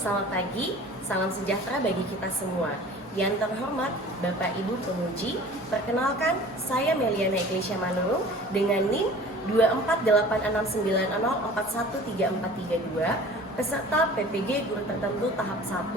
Selamat pagi, salam sejahtera bagi kita semua. Yang terhormat Bapak Ibu Penguji, perkenalkan saya Meliana Eklisha Manurung dengan NIM 2488904134332, peserta PPG Guru Tertentu tahap 1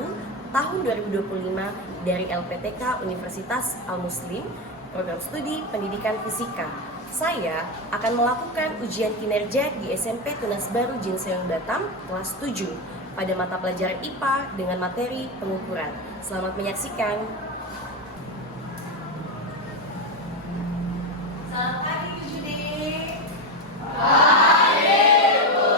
tahun 2025 dari LPTK Universitas Al-Muslim, Program Studi Pendidikan Fisika. Saya akan melakukan ujian kinerja di SMP Tunas Baru Jinseong Batam kelas 7 pada mata pelajaran IPA dengan materi pengukuran. Selamat menyaksikan. Selamat pagi Bu Jude. Pagi Bu.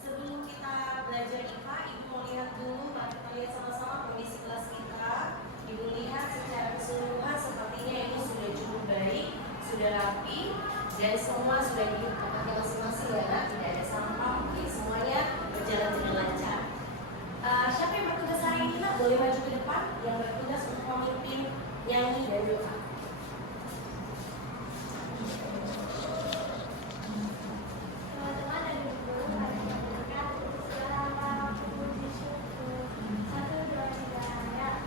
Sebelum kita belajar IPA, Ibu mau lihat dulu, mari kita lihat sama-sama kondisi kelas kita. Ibu lihat secara keseluruhan sepertinya Ibu sudah cukup baik, sudah rapi, dan semua sudah di tempatnya masing-masing ya, tidak ada sampah, oke, semuanya berjalan dengan lancar. Siapa yang bertugas hari ini? Boleh maju ke depan yang bertugas untuk memimpin nyanyi dan doa. Teman-teman dan ibu pada mendengarkan segala puji syukur 1, 2, 3 ya.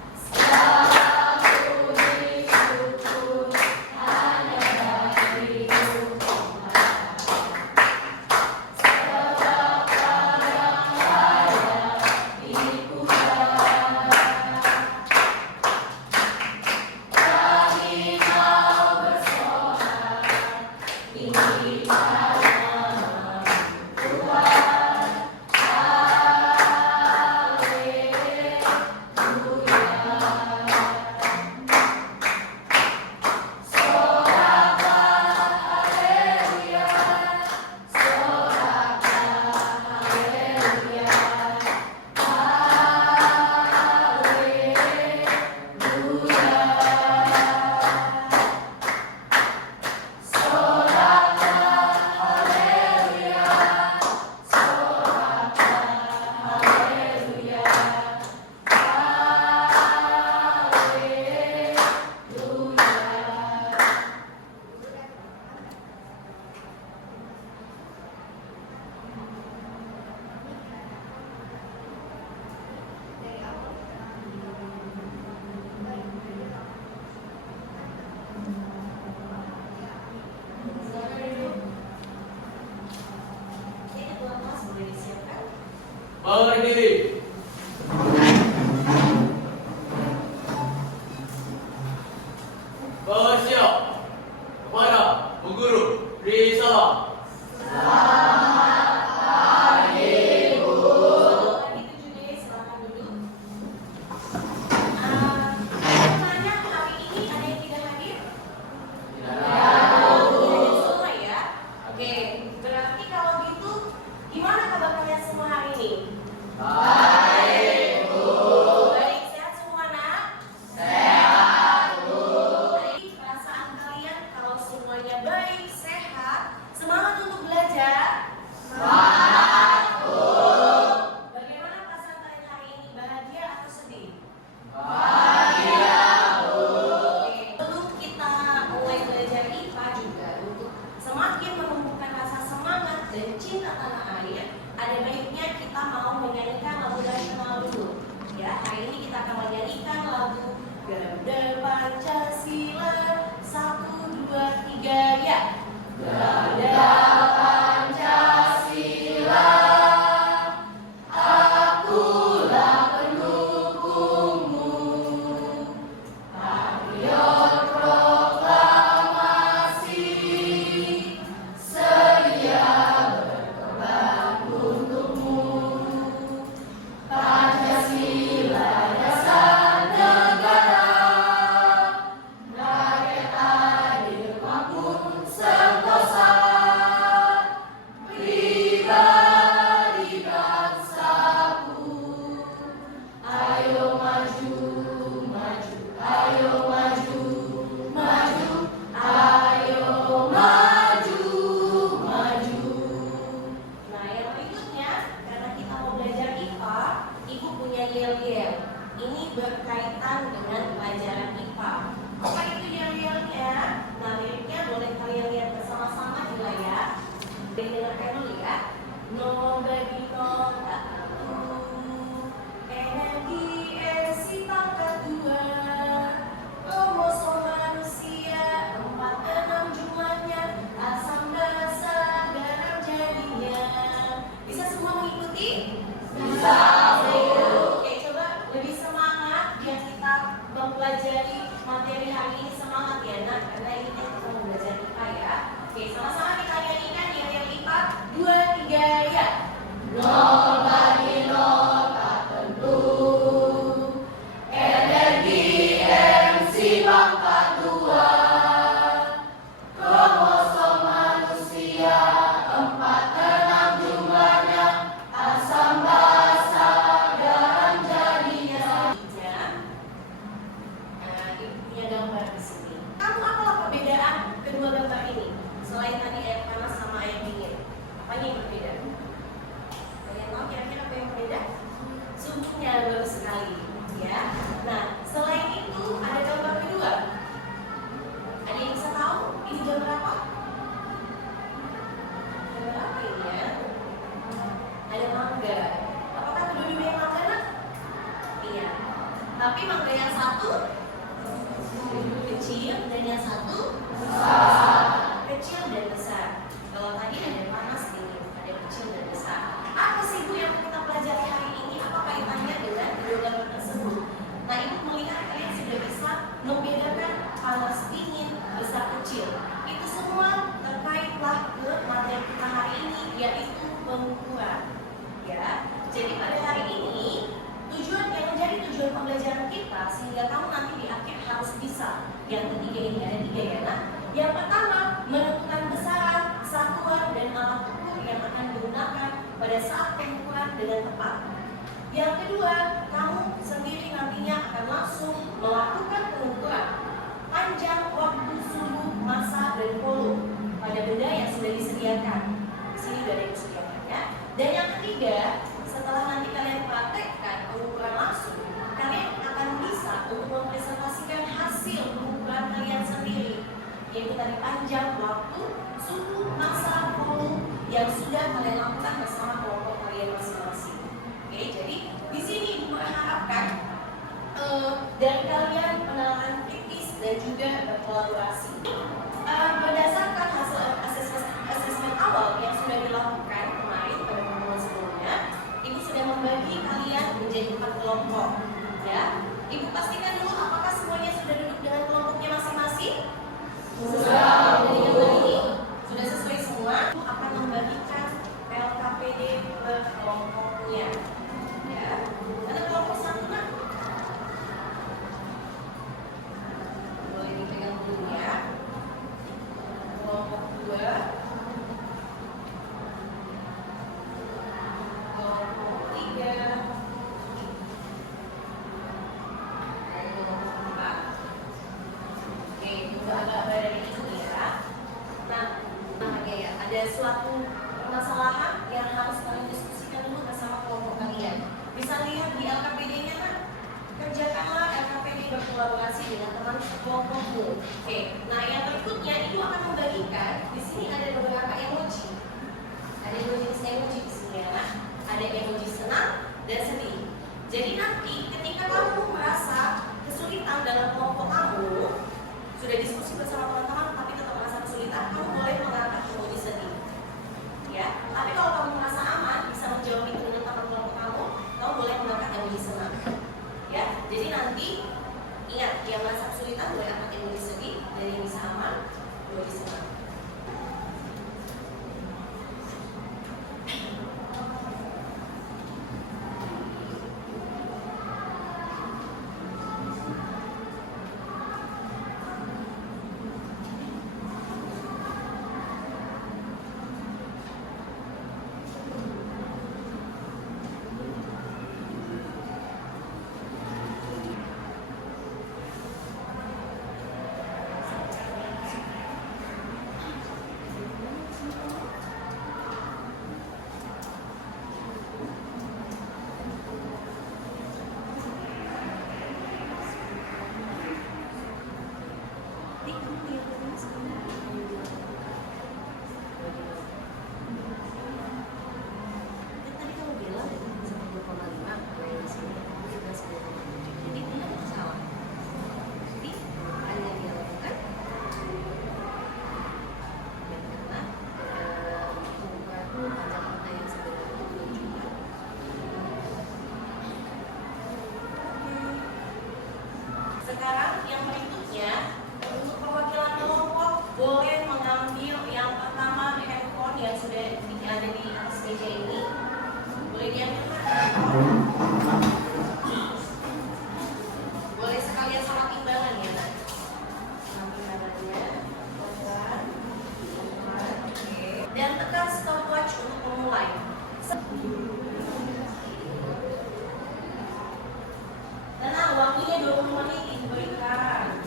Berdiri. Bersiap kepada Bu Guru Risalah. Dan cinta tanah air, ada baiknya kita mau menyanyikan lagu nasional dulu. Ya, hari ini kita akan menyanyikan lagu Garuda Pancasila 1, 2, 3 ya. Garuda Pancasila, akulah pendukungmu. Patriot proklamasi, sedia Pancasila dasar negara, rakyat adil makmur sentosa, pribadi bangsaku. Ayo maju, maju, ayo maju, maju, ayo maju, maju. Nah, yang berikutnya, karena kita mau belajar IPA, Ibu punya yel-yel. Ini berkaitan dengan pelajaran IPA. Apa itu yel-yelnya? Nah, liriknya boleh kalian lihat bersama-sama di layar. Dengarkan dulu ya. Nobody know tak tahu. Rizky? Bisa. Oke, coba lebih semangat biar kita mempelajari materi hari ini. Semangat ya nak, karena ini kan kita mau belajar IPA ya. Oke, sama-sama kita nyanyikan nyanyian IPA 2, 3 ya. Nol bagi nol tak tentu, energi MC pangkat 2, kromosom manusia 4, 6 jumlahnya, asam basa garam jadinya. Nah, ini punya gambar di sini. Kamu apalah perbedaan kedua gambar ini? Selain tadi air panas sama air dingin, apanya yang berbeda? Kalian tahu kira-kira apa yang berbeda? Suhunya baru sekali, ya. Nah, selain itu ada gambar kedua. Ada yang bisa tahu ini gambar apa? Gambar apa ini ya? Ada mangga. Apakah kedua-duanya mangga nak? Iya. Tapi mangga yang satu kecil dan yang satu besar. Kecil dan besar. Kalau tadi ada panas dingin, ada kecil dan besar. Apa sih Bu yang kita pelajari hari ini? Apa kaitannya dengan kedua gambar tersebut? Nah, Ibu melihat kalian sudah bisa membedakan panas dingin, besar kecil. Itu semua terkaitlah ke materi kita hari ini, yaitu pengukuran. Ya, jadi pada hari ini tujuan yang menjadi tujuan pembelajaran kita sehingga kamu nanti di akhir harus bisa. Yang ketiga ini ada 3 ya nak. Yang pertama, menentukan besaran, satuan dan alat ukur yang akan digunakan pada saat pengukuran dengan tepat. Yang kedua, kamu sendiri nantinya akan langsung melakukan pengukuran panjang, waktu, suhu, massa dan volume pada benda yang sudah disediakan. Di sini sudah ada yang disediakan ya. Dan yang ketiga, setelah nanti kalian praktekkan pengukuran langsung, kalian akan bisa untuk mempresentasikan hasil pengukuran kalian sendiri, yaitu tadi panjang, waktu, suhu, massa, volume yang sudah kalian lakukan bersama kelompok kalian masing-masing. Oke, jadi di sini Ibu mengharapkan dari kalian pengenalan kritis dan juga berkolaborasi. Berdasarkan hasil asesmen awal yang sudah dilakukan kemarin pada pertemuan sebelumnya, Ibu sudah membagi kalian menjadi 4 kelompok. Ya, Ibu pastikan dulu apakah semuanya sudah duduk dengan kelompoknya masing-masing. Sudah. Dari gambar ini sudah sesuai semua. Ibu akan membagikan LKPD per kelompoknya. Ya, ada kelompok 1 nak. Boleh dipegang dulu ya. Kelompok 2, kelompok 3, dan kelompok 4. Oke, udah agak berada di sini ya. Nah, ya, ada suatu permasalahan yang harus kalian diskusikan dulu bersama kelompok kalian. Bisa lihat di LKPD-nya kan? Kerjakanlah LKPD berkolaborasi dengan teman kelompokmu. Oke, nah yang berikutnya itu akan membagikan. Di sini ada beberapa emoji. Ada jenis emoji di sini ya. Ada emoji senang dan sedih. Jadi nanti ketika kamu merasa kesulitan dalam kelompok kamu, sudah diskusi bersama teman-teman tapi tetap merasa kesulitan, kamu boleh mengangkat emoji sedih. Ya, tapi kalau kamu merasa aman bisa menjawab itu dengan teman kelompok kamu boleh mengangkat emoji senang. Ya, jadi nanti ingat yang merasa kesulitan boleh angkat emoji sedih, dan yang bisa aman emoji senang. sekarang yang berikutnya untuk perwakilan kelompok boleh mengambil yang pertama handphone yang sudah ada di atas meja ini. Boleh diambil Pak? Boleh sekalian sama timbangan ya Nak. Sama timbangannya. Pelan-pelan. Oke. Dan tekan stopwatch untuk memulai. Tenang, waktunya 20 menit diberikan.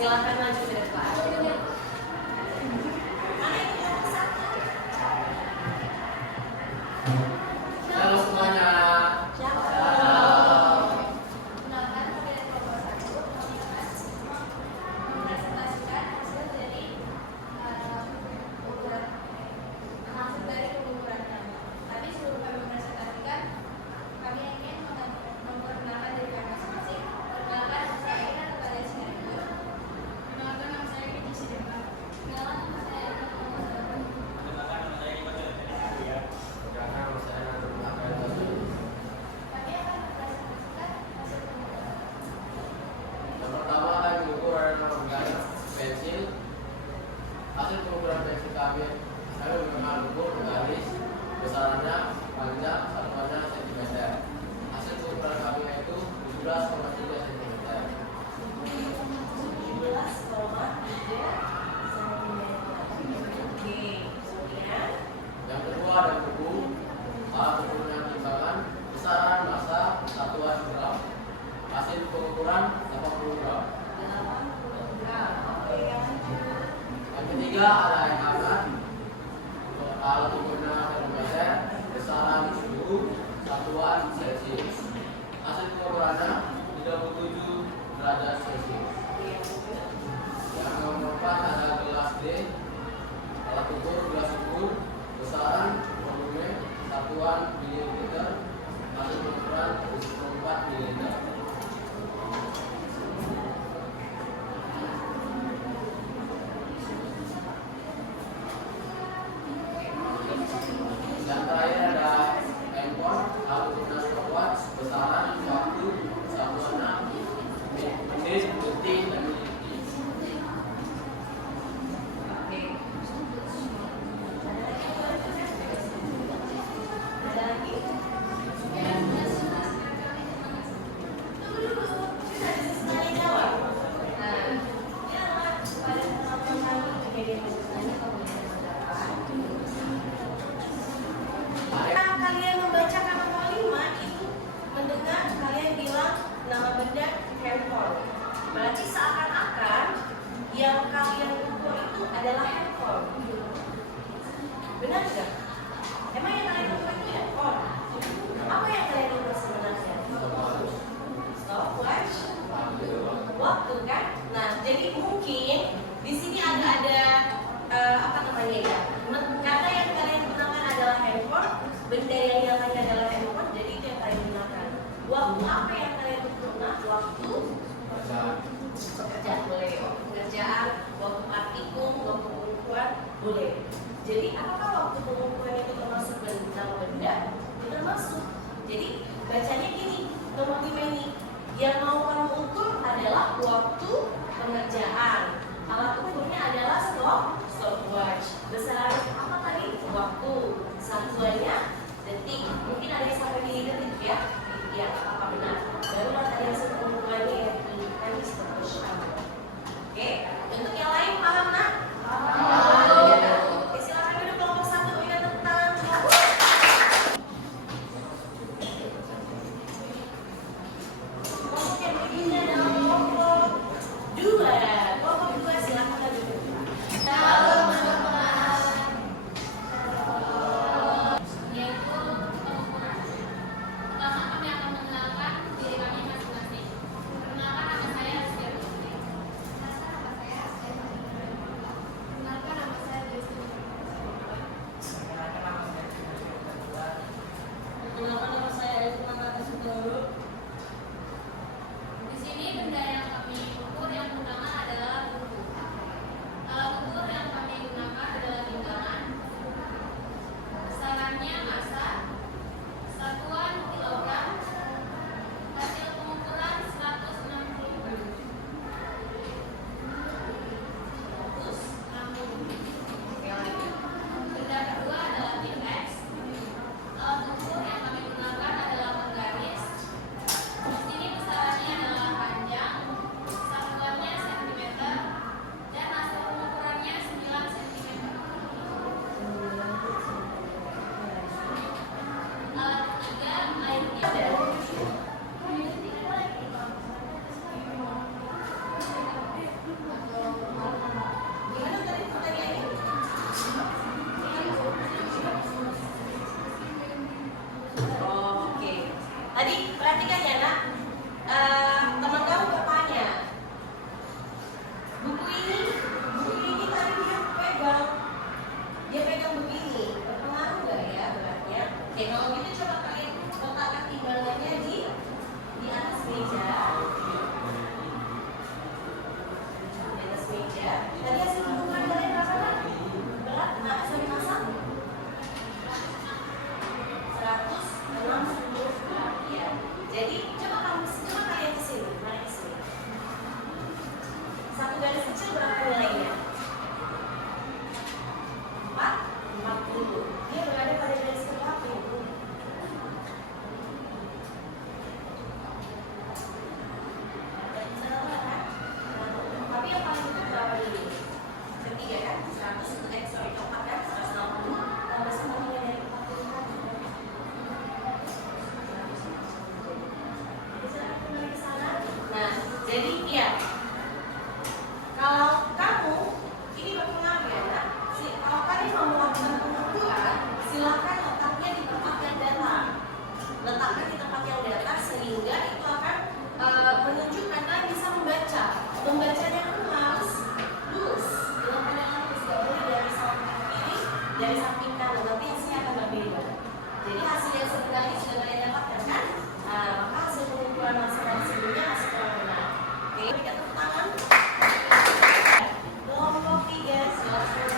Silakan maju ke depan. Mana yang kelompok satu? Halo semuanya. Gunakan tablet kelompok 1 mempresentasikan hasil dari pengukurannya. Tapi sebelum kami mempresentasikan, kami ingin memperkenalkan diri kami masing-masing. Perkenalkan, saya Ina kepada Sinarjo. Perkenalkan, nama saya ketiga ada air hangat. Untuk alat ukurnya termometer besaran suhu satuan Celcius. Hasil pengukurannya 37 derajat Celcius. Yang nomor 4 ada gelas D. Alat ukur gelas ukur besaran volume satuan mililiter. Hasil pengukuran 24 mililiter. Yang terakhir ada handphone alat ukur stopwatch besaran waktu satuannya menit, detik, dan menit. Oke. Ada lagi? Tunggu dulu. Kita ada sesuatu jawab. Nah, ini adalah pada teman-teman kejadian bertanya kamu bisa mendapat. Ketika kalian membaca kata kalimat itu mendengar kalian bilang nama benda handphone. Berarti seakan-akan yang kalian ukur itu adalah handphone. Benar tidak? Emang yang kalian ukur itu handphone? Apa yang kalian ukur sebenarnya? Stopwatch. Waktu kan? Nah, jadi mungkin di sini ada apa namanya ya? Kata yang kalian gunakan adalah handphone, benda yang nyatanya adalah handphone, jadi itu yang kalian gunakan. Waktu apa yang kalian ukur? Nah, waktu pekerjaan boleh, waktu pekerjaan, waktu praktikum, waktu pengukuran boleh. Jadi apakah waktu pengukuran itu termasuk benda? Termasuk. Jadi bacanya gini, nomor 5 ini. Yang mau kamu ukur adalah waktu pengerjaan. Alat ukurnya adalah stopwatch. Besaran apa tadi? Waktu. Satuannya detik. Mungkin ada yang sampai di detik ya. Ya, apa benar? Barulah tadi hasil pengukurannya yang ditunjukkan di stopwatch kamu. Oke, untuk yang lain paham nak? Paham. Oke, silakan duduk kelompok 1 berikan tepuk tangan. Kelompok yang berikutnya adalah kelompok 2. Kelompok 2 silakan duduk. Yaitu pengukuran. Pertama kami akan mengenalkan diri kami masing-masing. Perkenalkan, nama saya Rizky Putri. Nama saya Aspen. Kenalkan, nama saya Desi. Perkenalkan, nama saya Elvina Natasudoro. Di sini benda yang kami ukur yang pertama adalah buku. Alat ukur yang kami gunakan adalah timbangan. Besarannya massa, satuan kilogram. Hasil pengukuran 160. 160. Benda kedua adalah tim X. Alat ukur yang kami gunakan adalah penggaris. Di sini besarannya adalah panjang, satuannya cm, dan hasil pengukurannya 9 cm. Alat ketiga, air tiup. Gimana tadi pertanyaannya? Oke. Tadi perhatikan ya nak. Teman kamu bertanya, buku ini tadi dia pegang begini, berpengaruh nggak ya beratnya? Oke, kalau gitu coba kalian letakkan timbangannya di atas meja. Di atas meja. Tadi hasil hubungan kalian berapa kan? Berat, nah sampai masak? 160 gram ya. Jadi coba kalian kesini, mari kesini. Satu garis kecil berapa nilainya? 40. Dia berada pada garis keberapa itu? Salah kan? Tapi yang paling itu berapa dulu? Ketiga kan? 100, sorry, keempat kan? 160. Tambah sama nilai dari 40 kan? Bisa kembali ke sana? Nah, jadi ya kalau kamu ini berpengaruh ya, dari samping kanan, nanti hasilnya akan berbeda. Jadi hasil yang sebenarnya sudah kalian dapatkan kan? Maka hasil pengumpulan massa dan sebelumnya masih kurang benar. Oke, kita tepuk tangan. Kelompok 3 silakan.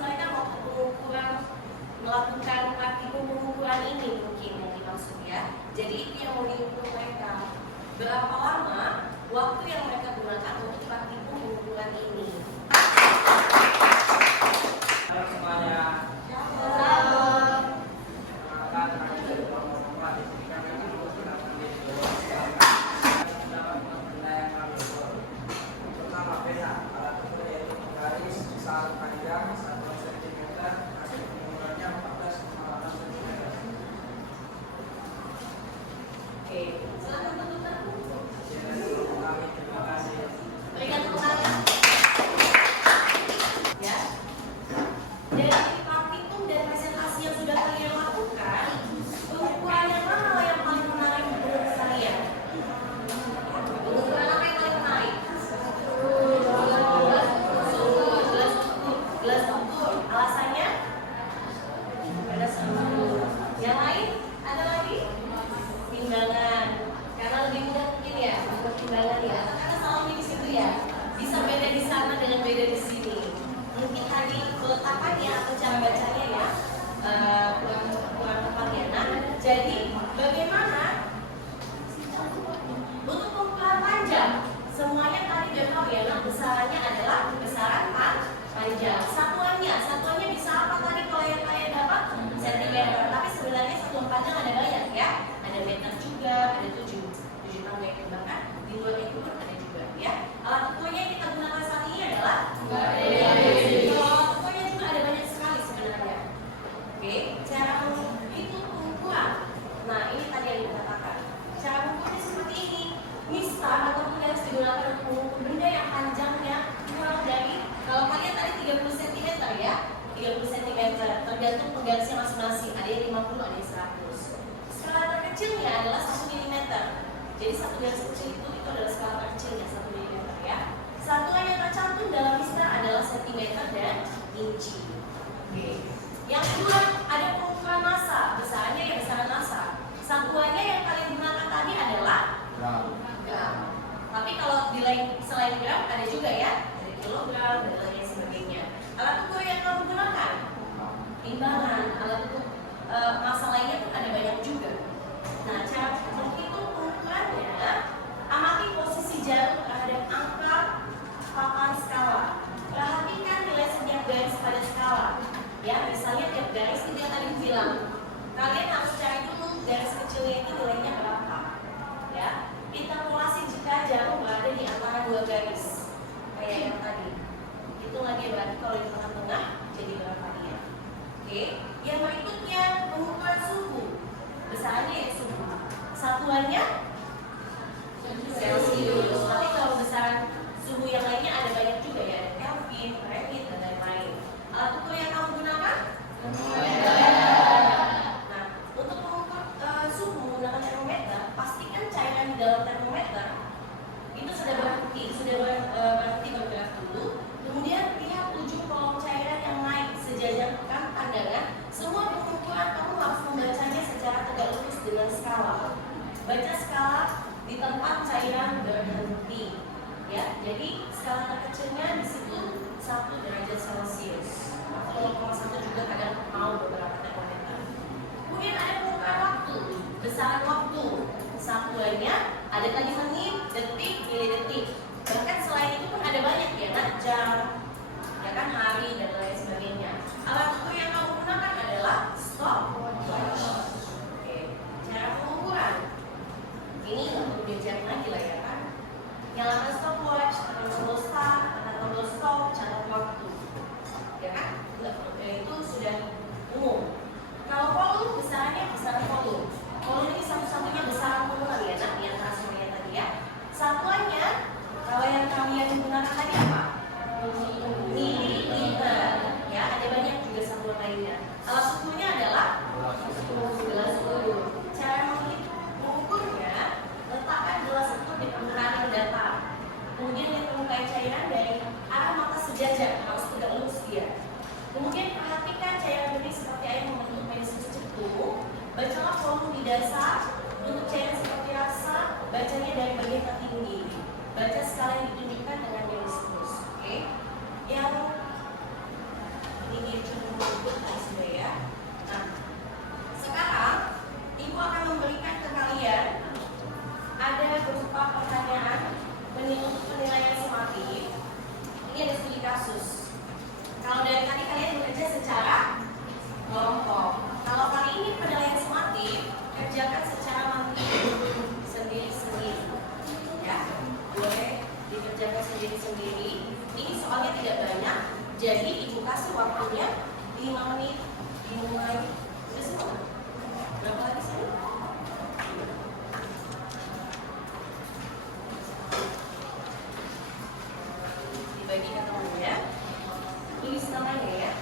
Mereka waktu pengukuran melakukan praktikum pengukuran ini mungkin yang dimaksud ya. Jadi itu yang mau diukur mereka. Berapa lama waktu yang mereka gunakan untuk praktikum pengukuran ini? Halo semuanya. Pertama pena, alat ukur yaitu penggaris besar panjang 1 cm, hasil pengukurannya 14,8 cm. Oke, silakan tentukan. Terima kasih. Berikan tepuk tangan. Ya. Dari praktikum dan presentasi yang sudah kalian lakukan, pengukuran yang mana yang paling menarik menurut kalian? Pengukuran apa yang paling menarik? Gelas ukur. Alasannya? Gelas ukur. Yang lain? Ada lagi? Timbangan. Karena lebih mudah mungkin ya untuk timbangan ya. Karena salahnya di situ ya. Bisa beda di sana dengan beda di sini. Mungkin tadi peletakannya atau cara bacanya ya kurang tepat ya. Nah, jadi bagaimana untuk pengukuran panjang? Semuanya tadi udah tahu ya. Nah, besarannya adalah besaran panjang. Satuannya bisa apa tadi kalau yang kalian dapat? Sentimeter. Tapi sebenarnya satuan panjang ada banyak ya. Ada meter juga, ada 7 tahun meter bahkan di luar itu pun ada juga ya. Alat ukurnya yang kita gunakan saat ini adalah alat ukurnya juga ada banyak sekali sebenarnya. Oke, cara menghitung pengukuran. Nah, ini tadi yang dikatakan. Cara mengukurnya seperti ini. Misal ataupun harus digunakan untuk mengukur benda yang panjangnya kurang dari, kalau kalian tadi 30 cm ya, 30 cm tergantung penggarisnya masing-masing. Ada yang 50, ada yang 100. Skala terkecilnya adalah 1 mm. Jadi satu garis kecil itu adalah skala terkecilnya 1 mm ya. Satuan yang tercantum dalam istilah adalah cm dan inci. Oke. Yang kedua ada pengukuran massa, besarannya ya besaran massa. Satuannya yang kalian gunakan tadi adalah gram. Tapi kalau di lain selain gram ada juga ya, ada kilogram dan lain sebagainya. Alat ukur yang kamu gunakan timbangan, alat ukur massa lainnya pun ada banyak juga. Nah, cara menghitung pengukurannya, amati posisi jarum terhadap angka papan skala. Perhatikan nilai setiap garis pada skala. Ya, misalnya tiap garis itu yang tadi bilang. Kalian harus cari dulu garis kecilnya itu nilainya berapa. Ya, interpolasi jika jarum berada di antara 2 garis. Kayak yang tadi. Hitung lagi berarti kalau di tengah-tengah jadi berapa dia. Oke, yang berikutnya pengukuran suhu. Besarannya ya suhu. Satuannya Celsius. Tapi kalau besaran suhu yang lainnya ada banyak juga ya, ada Kelvin, Fahrenheit dan lain-lain. Alat ukur yang kamu gunakan? Nah, untuk mengukur suhu menggunakan termometer, pastikan cairan di dalam termometer itu sudah berhenti bergerak dulu. Kemudian lihat ujung kolom cairan yang naik sejajarkan pandangan. Semua pengukuran kamu harus membacanya secara tegak lurus dengan skala. Baca skala di tempat cairan berhenti. Ya, jadi skala terkecilnya di situ 1 derajat Celcius. Atau 0,1 juga kadang mau beberapa termometer. Kemudian ada pengukuran waktu, besaran waktu. Satuannya ada tadi menit, detik, milidetik. Bahkan selain itu pun ada banyak ya, jam, ya kan hari dan lain sebagainya. Alat ukur yang kamu gunakan adalah stopwatch. Oke, cara pengukuran. Ini nggak perlu diajarin lagi lah ya kan. Nyalakan stopwatch, tekan tombol start, tekan tombol stop, catat waktu. menuntut tadi sudah ya. Nah, sekarang Ibu akan memberikan ke kalian ada berupa pertanyaan untuk penilaian sumatif. Ini ada studi kasus. Kalau dari tadi kalian bekerja secara kelompok. Kalau kali ini penilaian sumatif, kerjakan secara mandiri sendiri-sendiri. Ya, boleh dikerjakan sendiri-sendiri. Ini soalnya tidak banyak, jadi Ibu kasih waktunya 5 menit dimulai. Sudah semua? Berapa lagi sih? Dibagikan temannya. Tulis namanya ya.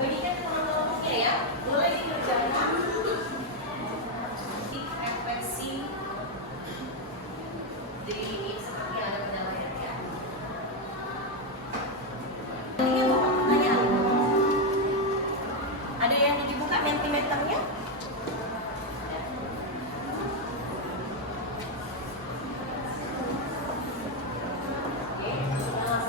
Bagikan ke teman-temannya ya. Boleh dikerjakan di refleksi di seperti yang ada pada layar ya. Ini untuk pertanyaan. Ada yang dibuka mentimeternya? Oke, nah,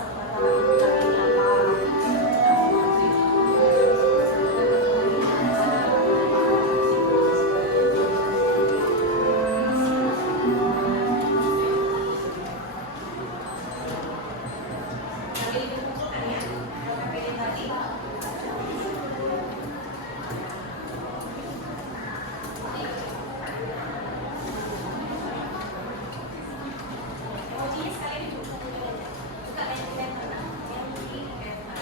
sambil dikumpulkan ya, KPD tadi. Emojinya sekalian dikumpulkan aja. Buka mentimeter, mentimeter.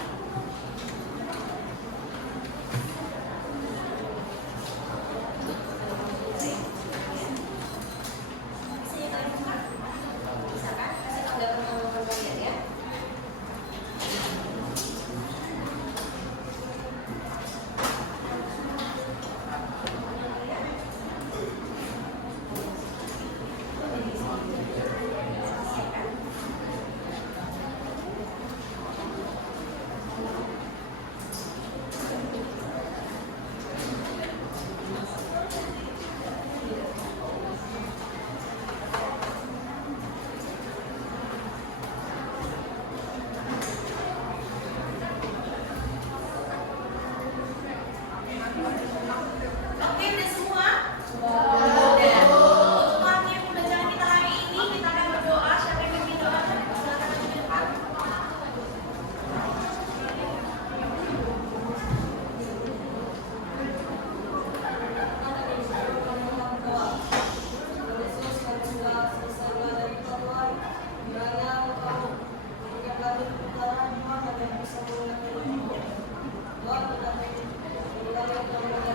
Bisa ya kalian buka? Bisa kan? Kasih tahu nggak teman-teman kalian ya. Oke, udah semua? Udah. Untuk waktu yang pembelajaran kita hari ini, kita akan berdoa. Siapa yang ingin doa? Silakan maju ke depan. Doa kita